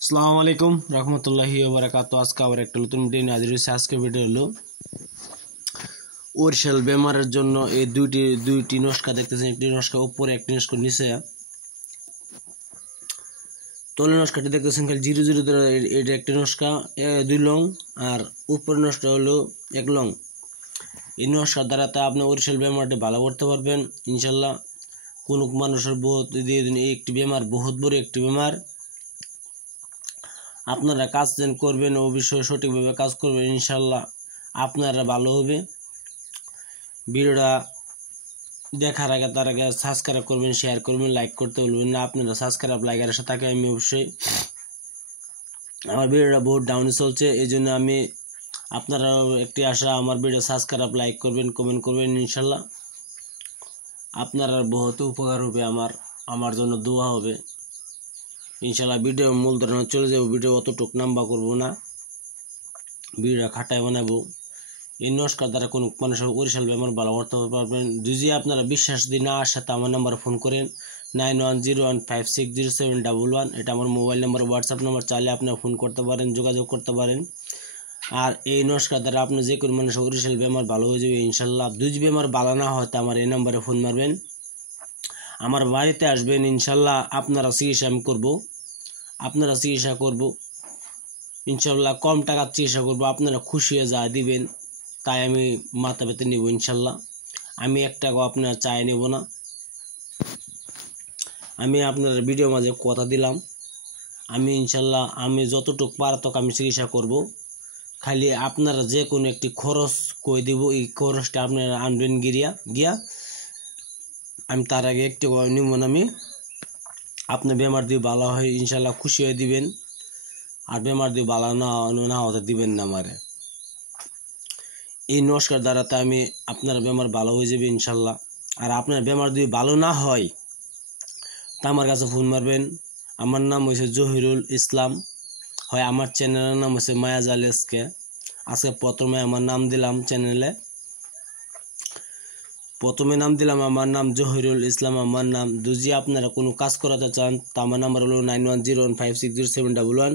আসসালামু আলাইকুম রহমতুল্লাহি ওয়া বারাকাতুহু। আজকে আবার একটা নতুন ভিডিও নিয়ে হাজির হয়েছি। আজকে ভিডিও হলো ওরশাল বেমারের জন্য এই দুইটি নস্কা দেখতেছেন, একটি নস্কা উপরে একটি নস্কা নিচে। তলের নস্কাটি দেখতেছেন খালি 00 ধরে, এটা একটি নস্কা 2 লং আর উপরের নস্কা হলো 1 লং। এই নস্কার দ্বারা আপনি ওরশাল বেমারটি ভালো করতে পারবেন ইনশাল্লাহ। কোন মানুষের বহুত একটি বেমার, বহুত বড় একটি বেমার। আপনারা কাজ করবেন, ও বিষয়ে সঠিকভাবে কাজ করবেন ইনশাল্লাহ আপনারা ভালো হবে। ভিডিওটা দেখার আগে তার আগে সাবস্ক্রাইব করবেন, শেয়ার করবেন, লাইক করতে বলবেন না। আপনারা সাবস্ক্রাইব লাইকের সাথে থাকে আমি অবশ্যই, আমার ভিডিওটা বহুত ডাউনে চলছে, এই জন্য আমি আপনারা একটি আশা আমার ভিডিও সাবস্ক্রাইব লাইক করবেন, কমেন্ট করবেন ইনশাল্লাহ আপনারা বহুত উপকার হবে, আমার জন্য দোয়া হবে ইনশাল্লাহ। ভিডিও মূল ধারণা চলে যাবো, ভিডিও অতটুক নাম্বা করবো না, ভিডিও খাটায় বানাবো। এই নস্কার দ্বারা কোনো মানুষের ওরশাল বেমার ভালো করতে পারবেন। যদি আপনারা বিশ্বাস দিন না আসে তা আমার নাম্বার ফোন করেন 9101560711। এটা আমার মোবাইল নাম্বার, হোয়াটসঅ্যাপ নাম্বার, চাইলে আপনারা ফোন করতে পারেন, যোগাযোগ করতে পারেন। আর এই নস্কার দ্বারা আপনি যে কোনো মানুষের ওরশাল বেমার ভালো হয়ে যাবে ইনশাল্লাহ। যদি বেমার ভালো না হয় তা আমার এই নাম্বারে ফোন মারবেন, আমার বাড়িতে আসবেন ইনশাল্লাহ। আপনারা চিকিৎসা আমি করবো, আপনারা চিকিৎসা করবো ইনশাল্লাহ। কম টাকার চিকিৎসা করবো, আপনারা খুশি হয়ে যা দিবেন তাই আমি মাথা পেতে নিব ইনশাল্লাহ। আমি 1 টাকাও আপনার চাই নেব না। আমি আপনার ভিডিও মাঝে কথা দিলাম, আমি ইনশাল্লাহ আমি যতটুকু পারতক আমি চিকিৎসা করব। খালি আপনারা যে কোনো একটি খরচ কই দিব, এই খরচটা আপনারা আনবেন গিয়া আমি তার আগে একটু নিব না। আমি আপনার বেমার দিয়ে ভালো হয় ইনশাল্লাহ খুশি হয়ে দিবেন, আর বেমার দিয়ে ভালো না হতে দিবেন না আমারে। এই নস্কার দ্বারাতে আমি আপনার বেমার ভালো হয়ে যাবে ইনশাল্লাহ। আর আপনার বেমার যদি ভালো না হয় তা আমার কাছে ফোন মারবেন। আমার নাম হয়েছে জহিরুল ইসলাম, হয় আমার চ্যানেলের নাম হচ্ছে মায়াজাল এসকে। আজকে প্রথমে আমার নাম দিলাম চ্যানেলে, প্রথমে নাম দিলাম আমার নাম জহিরুল ইসলাম আমার নাম। যদি আপনারা কোনো কাজ করাতে চান তা আমার নাম্বার হলো 9101560711।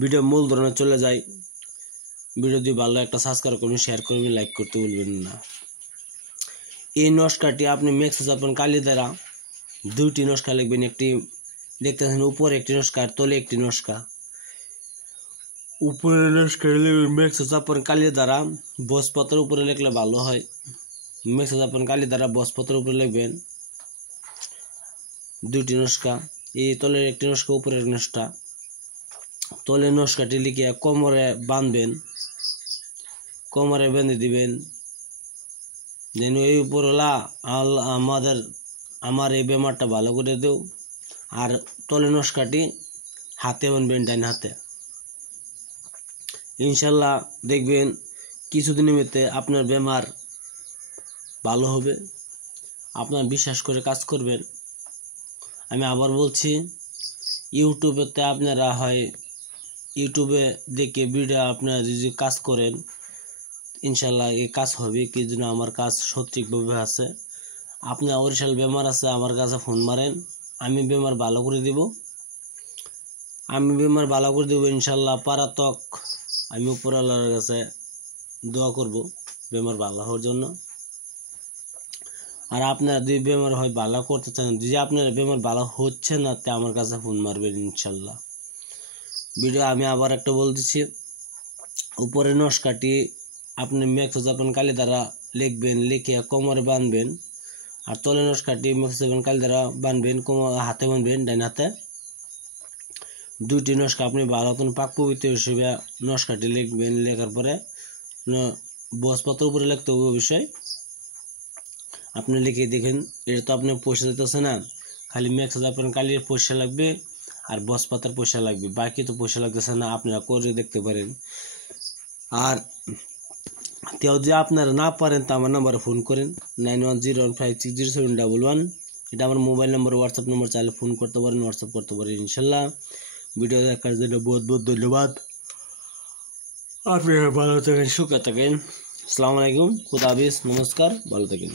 ভিডিও মূল ধরনের চলে যায়। ভিডিও যদি ভালো একটা সাবস্ক্রাইব করবেন, শেয়ার করবেন, লাইক করতে বলবেন না। এই নস্কাটি আপনি মেক্সোজাপন কালি দ্বারা 2টি নস্কা লিখবেন। একটি দেখতেছেন উপরে একটি নস্কা আর তলে একটি নস্কা। উপরে নস্কা লিখবেন মেক্সোজাপন কালি দ্বারা, বসপত্রের উপরে লিখলে ভালো হয়। মেক্সোজাপন কালি দ্বারা বসপত্রের উপরে লিখবেন 2টি নস্কা। এই তলের একটি নস্কা, উপরের নস্কা। তলের নস্কাটি লিখে কোমরে বাঁধবেন, কোমরে বেঁধে দিবেন যেন এই উপরওয়ালা আমার এই বেমারটা ভালো করে দেও। আর তলে নস্কাটি হাতে বানবেন, ডাইন হাতে ইনশাল্লাহ। দেখবেন কিছুদিনের মধ্যে আপনার বেমার ভালো হবে, আপনার বিশ্বাস করে কাজ করবেন। আমি আবার বলছি, ইউটিউবেতে আপনারা হয় ইউটিউবে দেখে ভিডিও আপনারা যদি কাজ করেন ইনশাল্লাহ এই কাজ হবে। কি জন্য আমার কাজ সঠিকভাবে আছে। আপনার ওরশাল বেমার আছে আমার কাছে ফোন মারেন, আমি বেমার ভালো করে দিব, ইনশাল্লাহ। পারাতক আমি উপরওয়ালার কাছে দোয়া করব বেমার ভালো হওয়ার জন্য। আর আপনারা যদি বেমার হয় ভালো করতে চান, যদি আপনার বেমার ভালো হচ্ছে না তে আমার কাছে ফোন মারবেন ইনশাল্লাহ। ভিডিও আমি আবার একটা বলতেছি, উপরে নস্কাটি আপনি মেক্সোজাপন কালি দ্বারা লিখবেন, লিখে কোমরে বাঁধবেন। আর তলে নস্কাটি মেক্সোজাপন কালি দ্বারা বাঁধবেন, হাতে বাঁধবেন, ডাইন হাতে। 2টি নস্কা আপনি ভালো মতন পাক পবিত্র হিসেবে নস্কাটি লিখবেন। লেখার পরে বসপত্র উপরে লিখতে হবে অবশ্যই। আপনি লিখে দেখেন, এটা তো আপনি পয়সা দিতেছে না, খালি মেক্সোজাপন কালির পয়সা লাগবে আর বসপাতার পয়সা লাগবে, বাকি তো পয়সা লাগতেছে না। আপনারা করে দেখতে পারেন। আর কেউ যদি আপনারা না পারেন তা আমার নাম্বারে ফোন করেন 9101560711। এটা আমার মোবাইল নাম্বার, হোয়াটসঅ্যাপ নাম্বার, চাইলে ফোন করতে পারেন, হোয়াটসঅ্যাপ করতে পারেন ইনশাল্লাহ। ভিডিও দেখার জন্য বহুত বহুত ধন্যবাদ। আপনি ভালো থাকেন, সুখে থাকেন। আসসালামু আলাইকুম, খুদা হাফেজ, নমস্কার, ভালো থাকেন।